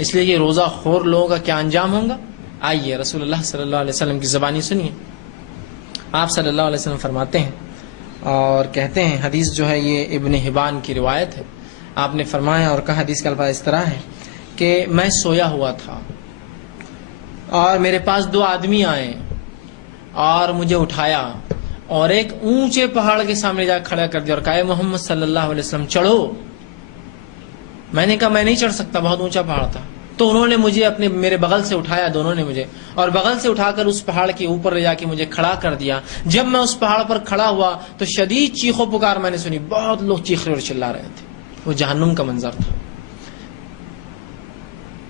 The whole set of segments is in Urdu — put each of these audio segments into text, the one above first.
اس لیے کہ روزہ خور لوگوں کا کیا انجام ہوگا؟ آئیے رسول اللہ صلی اللہ علیہ وسلم کی زبانی سنیے. آپ صلی اللہ علیہ وسلم فرماتے ہیں اور کہتے ہیں، حدیث جو ہے یہ ابن حبان کی روایت ہے. آپ نے فرمایا اور کہا، حدیث کا الفاظ اس طرح ہے کہ میں سویا ہوا تھا اور میرے پاس 2 آدمی آئے اور مجھے اٹھایا اور ایک اونچے پہاڑ کے سامنے جا کھڑا کر دیا اور کہا، محمد صلی اللہ علیہ وسلم چڑھو. میں نے کہا میں نہیں چڑھ سکتا، بہت اونچا پہاڑ تھا. تو انہوں نے مجھے میرے بغل سے اٹھایا، دونوں نے مجھے، اور بغل سے اٹھا کر اس پہاڑ کے اوپر لے جا کے مجھے کھڑا کر دیا. جب میں اس پہاڑ پر کھڑا ہوا تو شدید چیخو پکار میں نے سنی، بہت لوگ چیخ رہے اور چلا رہے تھے. وہ جہنم کا منظر تھا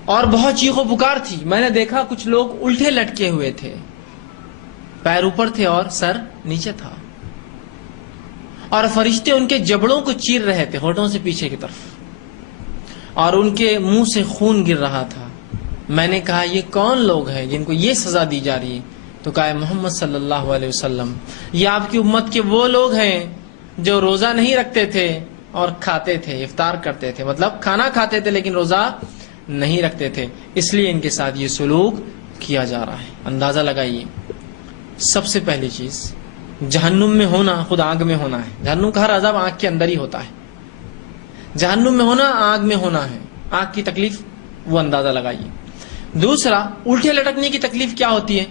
اور بہت چیخو پکار تھی. میں نے دیکھا کچھ لوگ الٹے لٹکے ہوئے تھے، پیر اوپر تھے اور سر نیچے تھا، اور فرشتے ان کے جبڑوں کو چیر رہے تھے ہونٹوں سے پیچھے کی طرف، اور ان کے منہ سے خون گر رہا تھا. میں نے کہا یہ کون لوگ ہیں جن کو یہ سزا دی جا رہی ہے؟ تو کہا محمد صلی اللہ علیہ وسلم، یہ آپ کی امت کے وہ لوگ ہیں جو روزہ نہیں رکھتے تھے اور کھاتے تھے، افطار کرتے تھے، مطلب کھانا کھاتے تھے لیکن روزہ نہیں رکھتے تھے، اس لیے ان کے ساتھ یہ سلوک کیا جا رہا ہے. اندازہ لگائیے، سب سے پہلی چیز جہنم میں ہونا خود آگ میں ہونا ہے. جہنم کا ہر عذاب آگ کے اندر ہی ہوتا ہے. جہنم میں ہونا آگ میں ہونا ہے. آگ کی تکلیف وہ اندازہ لگائیے. دوسرا، الٹے لٹکنے کی تکلیف کیا ہوتی ہے؟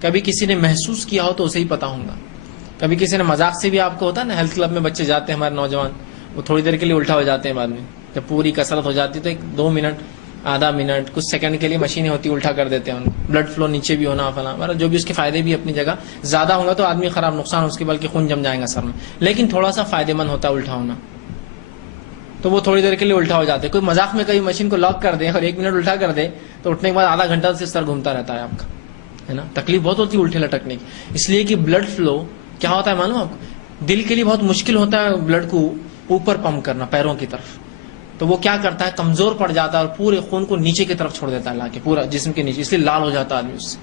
کبھی کسی نے محسوس کیا ہو تو اسے ہی پتا ہوگا. کبھی کسی نے مذاق سے بھی، آپ کو ہوتا ہے نا، ہیلتھ کلب میں بچے جاتے ہیں ہمارے نوجوان، وہ تھوڑی دیر کے لیے الٹا ہو جاتے ہیں، بعد میں جب پوری کسرت ہو جاتی تو 2 منٹ، آدھا منٹ، کچھ سیکنڈ کے لیے مشینیں ہوتی الٹا کر دیتے ہیں. بلڈ فلو نیچے بھی ہونا فلاں، جو بھی اس کے فائدے بھی اپنی جگہ. زیادہ ہوگا تو آدمی خراب، نقصان اس کے، بلکہ خون جم جائے گا سر میں. لیکن تھوڑا سا فائدے مند ہوتا ہے الٹا ہونا، تو وہ تھوڑی دیر کے لیے الٹا ہو جاتے ہیں. کوئی مذاق میں کبھی مشین کو لاک کر دے اور 1 منٹ الٹا کر دے تو اٹھنے کے بعد آدھا گھنٹہ سے سر گھومتا رہتا ہے آپ کا، ہے نا. تکلیف بہت ہوتی ہے الٹے لٹکنے کی، اس لیے کہ بلڈ فلو کیا ہوتا ہے معلوم آپ کو؟ دل کے لیے بہت مشکل ہوتا ہے بلڈ کو اوپر پمپ کرنا پیروں کی طرف. تو وہ کیا کرتا ہے، کمزور پڑ جاتا ہے اور پورے خون کو نیچے کی طرف چھوڑ دیتا ہے لا کے، پورا جسم کے نیچے، اس لیے لال ہو جاتا ہے آدمی اس سے.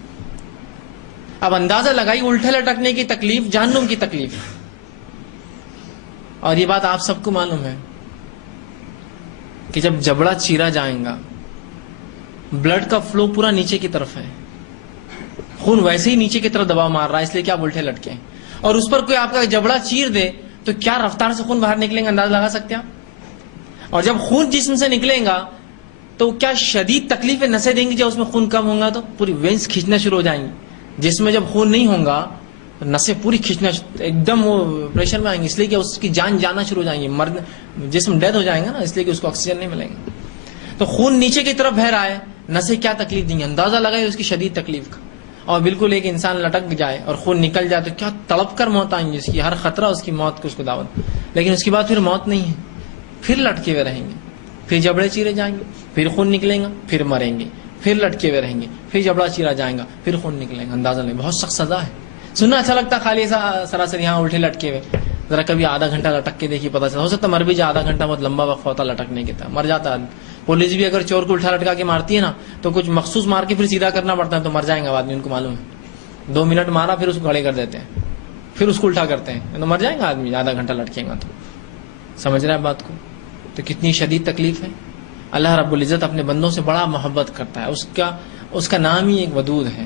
اب اندازہ لگائی الٹے لٹکنے کی تکلیف جہنم کی تکلیف. اور یہ بات آپ سب کو معلوم ہے کہ جب جبڑا چیرا جائے گا، بلڈ کا فلو پورا نیچے کی طرف ہے، خون ویسے ہی نیچے کی طرف دباؤ مار رہا ہے، اس لیے کہ آپ الٹے لٹکے ہیں. اور اس پر کوئی آپ کا جبڑا چیر دے تو کیا رفتار سے خون باہر نکلیں گا، اندازہ لگا سکتے ہیں آپ؟ اور جب خون جسم سے نکلے گا تو کیا شدید تکلیفیں نسیں دیں گی. جب اس میں خون کم ہوگا تو پوری وینس کھینچنا شروع ہو جائیں گی. جس میں جب خون نہیں ہوگا تو نسیں پوری کھینچنا، ایک دم وہ پریشر میں آئیں گے، اس لیے کہ اس کی جان جانا شروع ہو جائیں گی، جسم ڈیتھ ہو جائیں گا نا، اس لیے کہ اس کو آکسیجن نہیں ملے گا. تو خون نیچے کی طرف بہ رہا ہے، نسیں کیا تکلیف دیں گے، اندازہ لگائے اس کی شدید تکلیف کا. اور بالکل ایک انسان لٹک جائے اور خون نکل جائے تو کیا تڑپ کر موت آئیں گی، اس کی ہر خطرہ اس کی موت کو، اس کو دعوت. لیکن اس کے بعد پھر موت نہیں ہے، پھر لٹکے ہوئے رہیں گے، پھر جبڑے چیرے جائیں گے، پھر خون نکلے گا، پھر مریں گے، پھر لٹکے ہوئے رہیں گے، پھر جبڑا چیرا جائے گا، پھر خون نکلے گا. اندازہ لیں، بہت سخت سزا ہے. سننا اچھا لگتا خالی سراسر یہاں الٹے لٹکے ہوئے. ذرا کبھی آدھا گھنٹہ لٹک کے دیکھیے، پتا چلا، ہو سکتا مر بھی جائے. آدھا گھنٹہ بہت لمبا وقت ہوتا لٹکنے کے، مر جاتا ہے. پولیس بھی اگر چور کو الٹا لٹکا کے مارتی ہے نا تو کچھ مخصوص مار کے پھر سیدھا کرنا پڑتا ہے، تو مر جائیں گا آدمی، ان کو معلوم ہے. 2 منٹ مارا پھر اس کو کھڑے کر دیتے ہیں، پھر اس کو الٹا کرتے ہیں، تو مر جائیں گا آدمی آدھا گھنٹہ لٹکے گا. تو سمجھ رہے ہیں بات کو؟ تو کتنی شدید تکلیف ہے. اللہ رب العزت اپنے بندوں سے بڑا محبت کرتا ہے. اس کا نام ہی ایک ودود ہے،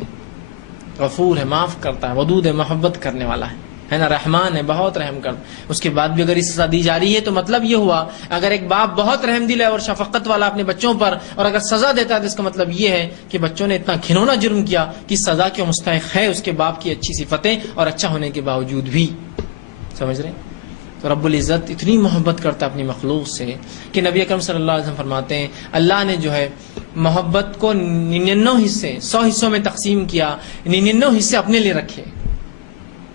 غفور ہے، معاف کرتا ہے، ودود ہے، محبت کرنے والا ہے نا، رحمان ہے، بہت رحم کرتا. اس کے بعد بھی اگر اس سزا دی جا رہی ہے تو مطلب یہ ہوا، اگر ایک باپ بہت رحم دل ہے اور شفقت والا اپنے بچوں پر، اور اگر سزا دیتا ہے تو اس کا مطلب یہ ہے کہ بچوں نے اتنا گھنونا جرم کیا کہ سزا کے مستحق ہے اس کے باپ کی اچھی صفتیں اور اچھا ہونے کے باوجود بھی. سمجھ رہے ہیں؟ تو رب العزت اتنی محبت کرتا ہے اپنی مخلوق سے کہ نبی اکرم صلی اللہ علیہ وسلم فرماتے ہیں اللہ نے جو ہے محبت کو 99 حصے 100 حصوں میں تقسیم کیا. 99 حصے اپنے لیے رکھے،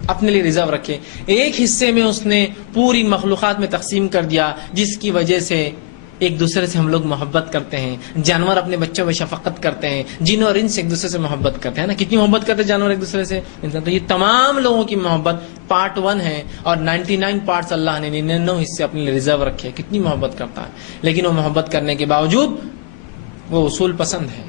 اپنے لیے ریزرو رکھے. ایک حصے میں اس نے پوری مخلوقات میں تقسیم کر دیا، جس کی وجہ سے ایک دوسرے سے ہم لوگ محبت کرتے ہیں. جانور اپنے بچوں میں شفقت کرتے ہیں، جن اور انس ایک دوسرے سے محبت کرتے ہیں نا. کتنی محبت کرتے ہیں جانور ایک دوسرے سے، انسان. تو یہ تمام لوگوں کی محبت پارٹ 1 ہے، اور 99 پارٹس اللہ نے 99 حصے اپنے لیے ریزرو رکھے. کتنی محبت کرتا ہے. لیکن وہ محبت کرنے کے باوجود وہ اصول پسند ہے،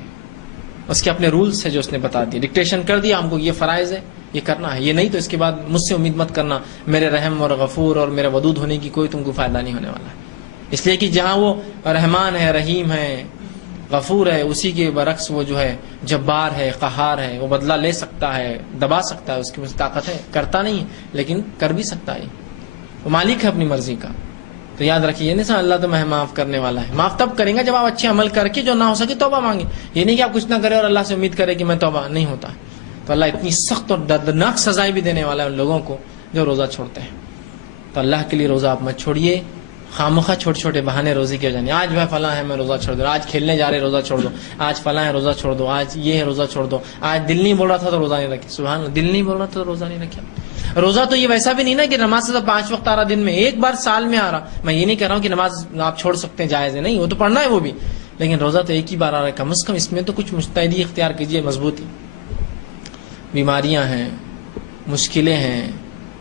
اس کے اپنے رولز ہے جو اس نے بتا دیے، ڈکٹیشن کر دیا ہم کو، یہ فرائض ہے، یہ کرنا ہے، یہ نہیں تو اس کے بعد مجھ سے امید مت کرنا، میرے رحم اور غفور اور میرے ودود ہونے کی کوئی تم کو فائدہ نہیں ہونے والا ہے. اس لیے کہ جہاں وہ رحمان ہے، رحیم ہے، غفور ہے، اسی کے برعکس وہ جو ہے جبار ہے، قہار ہے، وہ بدلہ لے سکتا ہے، دبا سکتا ہے، اس کی طاقت ہے، کرتا نہیں لیکن کر بھی سکتا ہے، وہ مالک ہے اپنی مرضی کا. تو یاد رکھیے یہ نہیں سر اللہ تو میں معاف کرنے والا ہے. معاف تب کریں گا جب آپ اچھے عمل کر کے جو نہ ہو سکے توبہ مانگے. یہ نہیں کہ آپ کچھ نہ کریں اور اللہ سے امید کریں کہ میں توبہ نہیں ہوتا. تو اللہ اتنی سخت اور دردناک سزائیں بھی دینے والا ہے ان لوگوں کو جو روزہ چھوڑتے ہیں. تو اللہ کے لیے روزہ آپ مت چھوڑیے. خامخواہ چھوٹے چھوٹے بہانے روزے کے ہو جانے. آج وہ فلاں ہے میں روزہ چھوڑ دوں، آج کھیلنے جا رہے روزہ چھوڑ دو، آج فلاں ہے روزہ چھوڑ دو، آج یہ ہے روزہ چھوڑ دو، آج دل نہیں بول رہا تھا تو روزہ نہیں رکھے. سبحان اللہ، دل نہیں بول رہا تھا تو روزہ نہیں رکھا. روزہ تو یہ ویسا بھی نہیں نا کہ نماز سے 5 وقت آ رہا دن میں، ایک بار سال میں آ رہا. میں یہ نہیں کہہ رہا ہوں کہ نماز آپ چھوڑ سکتے ہیں، جائز ہے، نہیں، وہ تو پڑھنا ہے وہ بھی، لیکن روزہ تو ایک ہی بار آ رہا ہے. کم از کم اس میں تو کچھ مستعدی اختیار کیجیے، مضبوطی. بیماریاں ہیں، مشکلیں ہیں،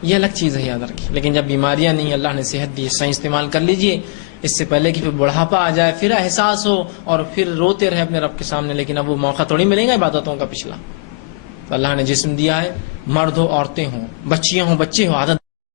یہ الگ چیز ہے، یاد رکھیے. لیکن جب بیماریاں نہیں، اللہ نے صحت دی، صحیح استعمال کر لیجئے. اس سے پہلے کہ پھر بڑھاپا آ جائے، پھر احساس ہو اور پھر روتے رہے اپنے رب کے سامنے. لیکن اب وہ موقع تھوڑی ملے گا عبادتوں کا پچھلا. تو اللہ نے جسم دیا ہے، مرد ہو عورتیں ہوں، بچیاں ہوں بچے ہوں، عادت